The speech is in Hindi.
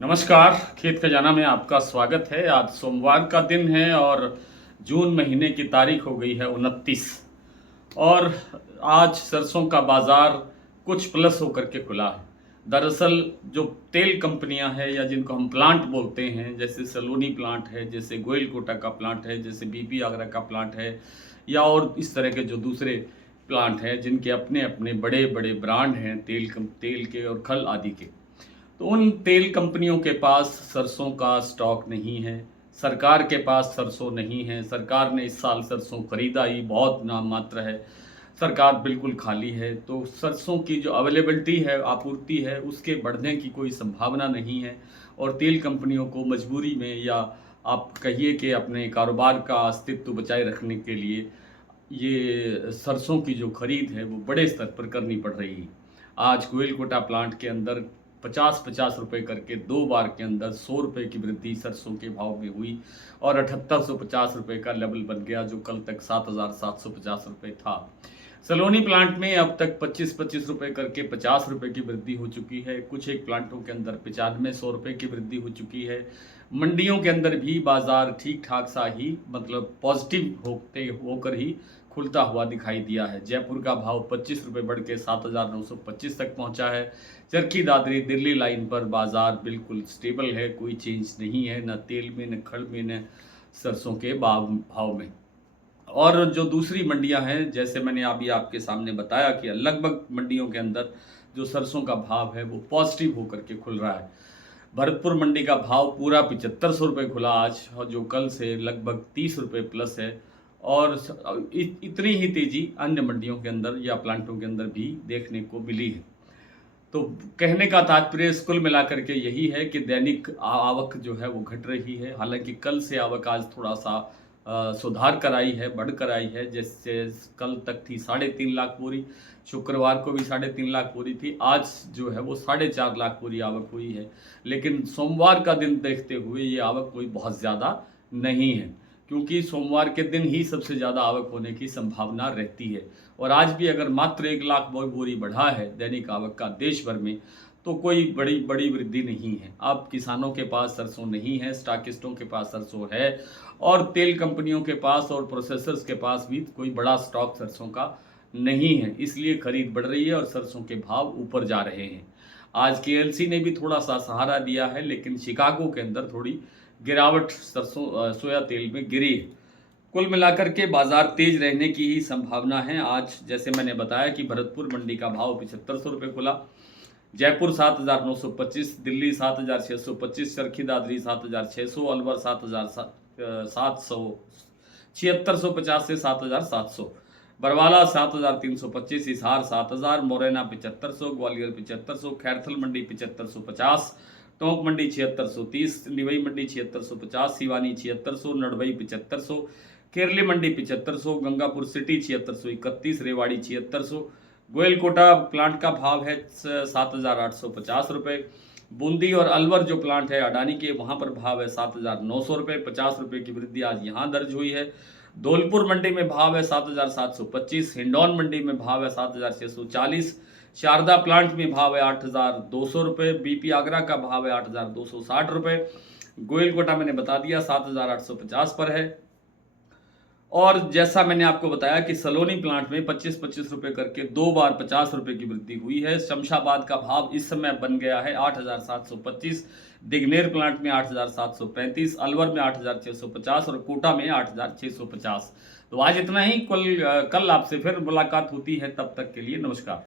नमस्कार, खेत खजाना में आपका स्वागत है। आज सोमवार का दिन है और जून महीने की तारीख हो गई है 29 और आज सरसों का बाज़ार कुछ प्लस होकर के खुला है। दरअसल जो तेल कंपनियां हैं या जिनको हम प्लांट बोलते हैं, जैसे सलोनी प्लांट है, जैसे गोयल कोटा का प्लांट है, जैसे बीपी आगरा का प्लांट है या और इस तरह के जो दूसरे प्लांट हैं जिनके अपने अपने बड़े बड़े ब्रांड हैं तेल के और खल आदि के, तो उन तेल कंपनियों के पास सरसों का स्टॉक नहीं है। सरकार के पास सरसों नहीं है। सरकार ने इस साल सरसों खरीदा ही बहुत नाम मात्र है। सरकार बिल्कुल खाली है। तो सरसों की जो अवेलेबिलिटी है, आपूर्ति है, उसके बढ़ने की कोई संभावना नहीं है और तेल कंपनियों को मजबूरी में या आप कहिए कि अपने कारोबार का अस्तित्व बचाए रखने के लिए ये सरसों की जो खरीद है वो बड़े स्तर पर करनी पड़ रही है। आज गोयलकोटा प्लांट के अंदर 50-50 रुपए करके 2 बार के अंदर 100 रुपए की वृद्धि सरसों के भाव में हुई और 7850 रुपए का लेवल बन गया, जो कल तक 7750 रुपए था। सलोनी प्लांट में अब तक 25-25 रुपए करके 50 रुपए की वृद्धि हो चुकी है। कुछ एक प्लांटों के अंदर 95-100 रुपए की वृद्धि हो चुकी है। मंडियों के अंदर भी बाजार ठीक ठाक सा ही, मतलब पॉजिटिव होते होकर ही खुलता हुआ दिखाई दिया है। जयपुर का भाव 25 रुपये बढ़ के 7925 तक पहुंचा है। चरखी दादरी दिल्ली लाइन पर बाजार बिल्कुल स्टेबल है, कोई चेंज नहीं है, न तेल में, न खड़ में, न सरसों के भाव में। और जो दूसरी मंडियां हैं, जैसे मैंने अभी आपके सामने बताया कि लगभग मंडियों के अंदर जो सरसों का भाव है वो पॉजिटिव होकर के खुल रहा है। भरतपुर मंडी का भाव पूरा 7500 रुपये खुला आज, और जो कल से लगभग 30 रुपये प्लस है। और इतनी ही तेजी अन्य मंडियों के अंदर या प्लांटों के अंदर भी देखने को मिली है। तो कहने का तात्पर्य कुल मिलाकर के यही है कि दैनिक आवक जो है वो घट रही है। हालांकि कल से आवक आज थोड़ा सा सुधार कर आई है, बढ़ कर आई है। जैसे कल तक थी 3.5 लाख बोरी, शुक्रवार को भी 3.5 लाख बोरी थी, आज जो है वो 4.5 लाख बोरी आवक हुई है। लेकिन सोमवार का दिन देखते हुए ये आवक कोई बहुत ज़्यादा नहीं है, क्योंकि सोमवार के दिन ही सबसे ज़्यादा आवक होने की संभावना रहती है। और आज भी अगर मात्र 1 लाख बोरी बढ़ा है दैनिक आवक का देश भर में, तो कोई बड़ी बड़ी वृद्धि नहीं है। अब किसानों के पास सरसों नहीं है, स्टॉकिस्टों के पास सरसों है और तेल कंपनियों के पास और प्रोसेसर्स के पास भी कोई बड़ा स्टॉक सरसों का नहीं है। इसलिए खरीद बढ़ रही है और सरसों के भाव ऊपर जा रहे हैं। आज केएलसी ने भी थोड़ा सा सहारा दिया है, लेकिन शिकागो के अंदर थोड़ी गिरावट सरसों सोया तेल में गिरी है। कुल मिलाकर के बाजार तेज रहने की ही संभावना है। आज जैसे मैंने बताया कि भरतपुर मंडी का भाव 7500 रुपये खुला, जयपुर 7925, दिल्ली 7625, चरखी दादरी 7600, अलवर 7700, 7650 से 7700, बरवाला 7325, हिसार 7000, मुरैना 7500, ग्वालियर 7500, खैरथल मंडी 7550, टोंक मंडी 7630, निवई मंडी 7650, सिवानी 7600, नड़बई 7500, केरली मंडी 7500, गंगापुर सिटी 7631, रेवाड़ी 7600, गोयलकोटा प्लांट का भाव है 7850 रुपये। बूंदी और अलवर जो प्लांट है अडानी के, वहाँ पर भाव है 7900 रुपये, 50 रुपये की वृद्धि आज यहाँ दर्ज हुई है। धौलपुर मंडी में भाव है 7725, हिंडौन मंडी में भाव है 7640, शारदा प्लांट में भाव है 8200 रुपये, बीपी आगरा का भाव है 8260 रुपये, गोयलकोटा मैंने बता दिया 7850 पर है। और जैसा मैंने आपको बताया कि सलोनी प्लांट में 25-25 रुपये करके 2 बार 50 रुपये की वृद्धि हुई है। शमशाबाद का भाव इस समय बन गया है 8725, दिग्नेर प्लांट में 8735, अलवर में 8650 और कोटा में 8650। तो आज इतना ही। कल आपसे फिर मुलाकात होती है, तब तक के लिए नमस्कार।